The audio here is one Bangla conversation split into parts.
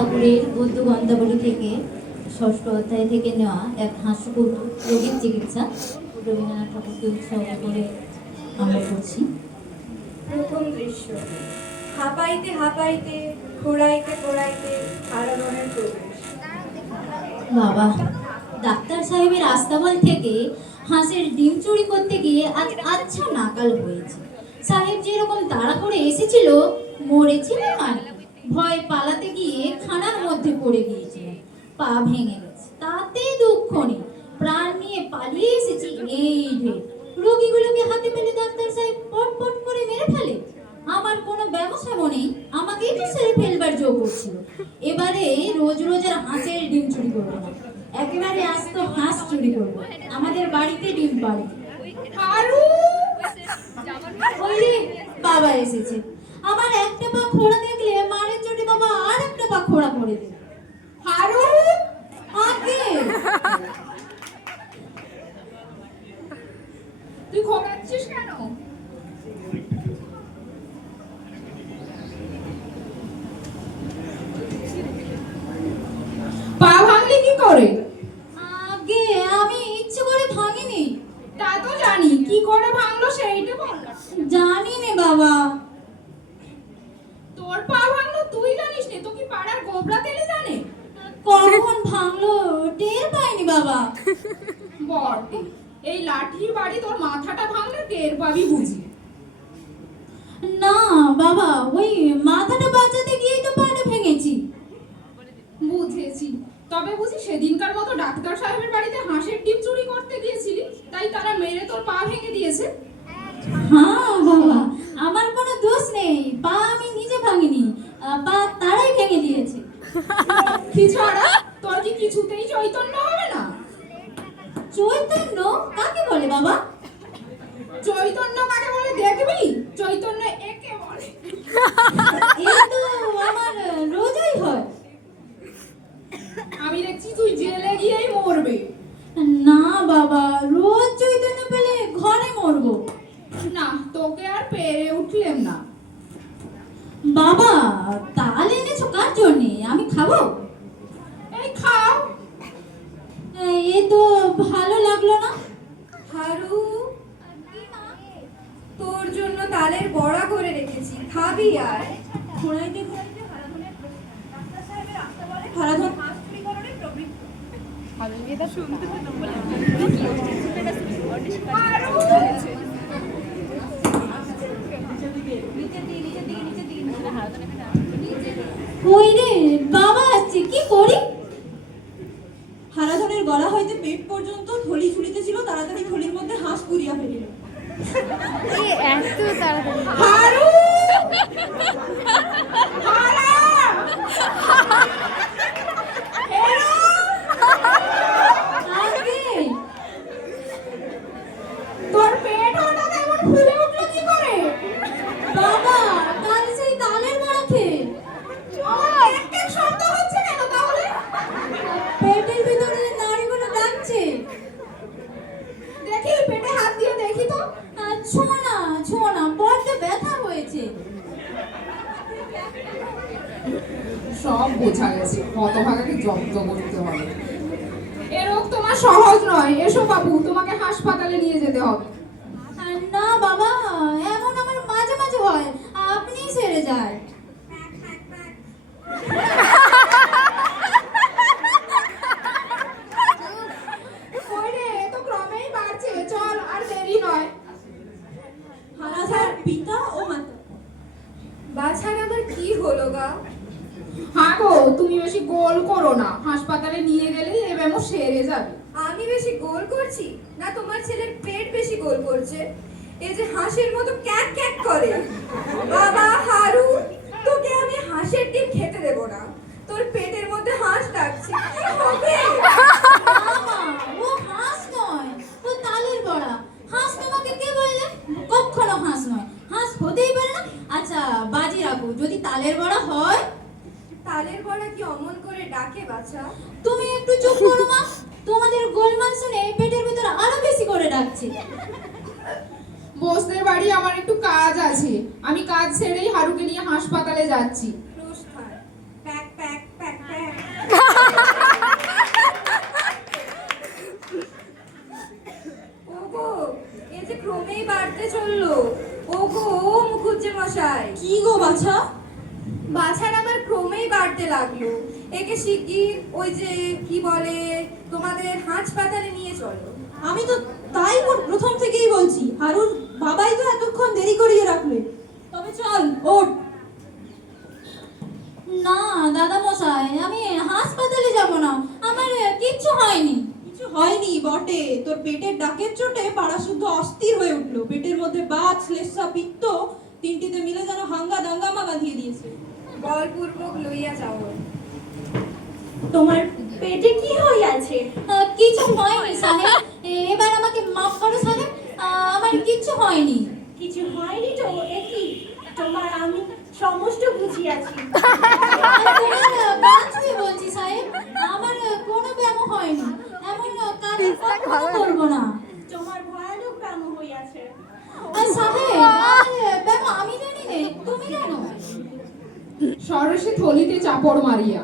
ঠাকুরের গদ্য গন্ধাবলী থেকে ষষ্ঠ অধ্যায় থেকে নেওয়া এক হাস্যকৌতুক রোগীর চিকিৎসা রবীন্দ্রনাথ ঠাকুরকে উৎসর্গ করে আমরা করছি। প্রথম দৃশ্য। হাঁপাইতে হাঁপাইতে ঘোরাইতে ঘোরাইতে হারাধনের প্রবেশ। বাবা, ডাক্তার সাহেবের আস্তাবল থেকে হাঁসের ডিম চুরি করতে গিয়ে আজ আচ্ছা নাকাল হয়েছে। সাহেব যেরকম তাড়া করে এসেছিল, মরেছিল মানে ভয় পালাতে গিয়ে খানার মধ্যে পড়ে গিয়েছিল, পা ভেঙে গেছে, তাতে দুঃখ নেই, প্রাণ নিয়ে পালিয়ে এসেছি এই ঢের। রোগীগুলোকে হাতে পেলে ডাক্তার সাহেব পট পট করে মেরে ফেলে। আমার কোনো ব্যবসা নেই, আমাকেই তো সেরে ফেলবার জো করছিল। এবারে রোজ রোজ আর হাঁসের ডিম চুরি করবো না, একেবারে আজ তো হাঁস চুরি করবো। আমাদের বাড়িতে ডিম পাড়ে। ওই রে, বাবা এসেছে। আমার একটা পা খোড়া দেখলে মারের চোটে বাবা আর একটা পা খোড়া করে দেবে। হারু, আগে তুই খোঁড়াচ্ছিস কেন? পা ভাঙলি কি করে? আগে আমি ইচ্ছে করে ভাঙিনি। তা তো জানি, কি করে ভাঙলো সেইটা বল। জানি নে বাবা। তোর পা ভাঙলো তুই জানিস নে, তো কি পাড়ার গোবরা তেলে জানে? কখন ভাঙলো টের পাইনি বাবা। বটে, এই লাঠির বাড়ি তোর মাথাটা ভাঙলে টের পাবি বুঝি। না বাবা, ওই মাথাটা বাঁচাতে গিয়েই তো পাটা ভেঙেছি। বুঝেছি, তবে বুঝি সেদিনকার মতো ডাক্তার সাহেবের বাড়িতে হাঁসের ডিম চুরি করতে গিয়েছিলি, তাই তারা মেরে তোর পা ভেঙে দিয়েছে। হ্যাঁ বাবা, আমার কোনো দোষ নেই, পা আমি নিজে ভাঙিনি, পা তারাই ভেঙে দিয়েছে। কি ছড়া, তোর কি কিছুতেই চৈতন্য হবে না? চৈতন্য কাকে বলে বাবা? চৈতন্য কাকে বলে দেখবি? চৈতন্য একে বলে। এই তো আমার রোজই হয়। আমি দেখছি তুই জেলে গিয়েই মরবে। না বাবা, রোজ চৈতন্য পেলে ঘরে মরবো। না, তোকে আর পেরে উঠলেম না। বাবা, তাল এনেছো কার জন্যে? আমি খাবো? এই খাও। এ তো ভালো লাগলো না। হারু, তোর জন্য তালের বড়া করে রেখেছি, খাবি? আর ঘোরাইতে ঘোরাইতে হারাধনের প্রবেশ। ডাক্তার সাহেবের আস্তাবলে হারাধন মাছ চুরি করারই প্রবৃত্ত। কই রে বাবা, আসছে কি করি? হারাধনের গলা হইতে পেট পর্যন্ত থলি ঝুলিতেছিল, তাড়াতাড়ি থলির মধ্যে হাঁস পুরিয়া ফেলিল। হারু! হারা! হেরো! আগে তোর পেট হঠাৎ এমন ফুলে উঠলো কি করে? বাবা, কাল সেই তালের বড়া খেয়ে আমার এক এক শব্দ হচ্ছে কেন তাহলে? পেটের ভিতরে নাড়িগুলো ডাকছে। দেখি, পেটে হাত দিয়ে দেখি তো। ছোঁয়া না, বড্ড ব্যথা হয়েছে। সব বোঝা গেছে, হতভাগাকে জব্দ করতে হবে। এ রোগ তোমার সহজ নয়। এসো বাবু, তোমাকে হাসপাতালে নিয়ে যেতে হবে। না বাবা, এমন আমার মাঝে মাঝে হয়, আপনি সেরে যায়। কই রে, এ তো ক্রমেই বাড়ছে, চল আর দেরি নয়। হারাধন পিতা ও মাতা। বাছার আবার কি হলো গা? হ্যাঁ গো, তুমি বেশি গোল করো না, হাসপাতালে নিয়ে গেলেই এ ব্যামো সেরে যাবে। আমি বেশি গোল করছি না তোমার ছেলের পেট বেশি গোল করছে? এই যে হাঁসের মতো ক্যাক ক্যাক করে। বাবা হারু, তোকে আমি হাঁসের ডিম খেতে দেব না, তোর পেটের মধ্যে হাঁস ডাকছে, কি হবে? বাবা, ও হাঁস নয়, ও তালের বড়া। হাঁস তোমাকে কে বললে? কখনো হাঁস নয়, হাঁস হতেই পারে না। আচ্ছা বাজি রাখো, যদি তালের বড়া হয়। তালের বড়া কি অমন করে ডাকে বাছা? তুমি একটু চুপ করো মা, তোমাদের গোলমাল শুনে পেটের ভিতর আরো বেশি করে ডাকছে। বসদের বাড়ি আমার একটু কাজ আছে, আমি কাজ সেরেই হারুকে নিয়ে হাসপাতালে যাচ্ছি। প্রস্থান। প্যাক প্যাক প্যাক কাঁদতে লাগলো। একে শিগগির ওই যে কি বলে তোমাদের হাসপাতালে নিয়ে চলো। আমি তো তাই প্রথম থেকেই বলছি, হারুর বাবাই তো এতক্ষণ দেরি করিয়ে রাখলে। তবে চল ওঠ। না দাদা মশাই, আমি হাসপাতালে যাব না, আমার কিচ্ছু হয়নি। কিছু হয়নি বটে, তোর পেটের ডাকের চোটে পাড়া শুদ্ধ অস্থির হয়ে উঠলো। পেটের মধ্যে বাত, শ্লেষ্মা, পিত্ত তিনটিতে মিলে যেন হাঙ্গা দাঙ্গামা বাঁধিয়ে দিয়েছে। বলপূর্বক লইয়া যাও। তোমার পেটে কি হইয়াছে? কিছু হয়নি সাহেব, এবার আমাকে মাফ করো সাহেব, আমার কিচ্ছু হয়নি। কিছু হয়নি তো? একই তোমার আমি সমস্ত বুঝিয়াছি। তোমার গান ছুঁয়ে বলছি সাহেব, আমার কোনো ব্যায়াম হয়নি, এমন কাজ কখনো করবো না। তোমার ভয়ানক ব্যায়াম হইয়াছে। সাহেব, আমার ব্যায়াম আমি জানি নে, তুমি জানো? সরসে থলিতে চাপড় মারিয়া।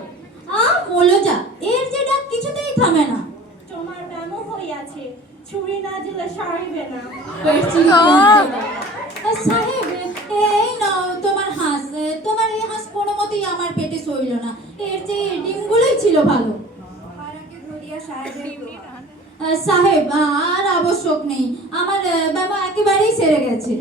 বলো যা, এর যে ডাক কিছুতেই থামে না। তোমার ব্যায়াম হইয়াছে, ছুরি না দিলে সারিবে না। পেট চিরিয়ে দিতে দাও। সাহেব, এই নাও তোমার হাঁস, তোমার এই হাঁস কোনো মতেই আমার পেটে সইল না, এর যে ডিমগুলোই ছিল ভালো। পাড়াকে ধরিয়া সাহেবের প্রহার। সাহেব, আর আবশ্যক নেই, আমার ব্যায়াম একেবারেই সেরে গেছে।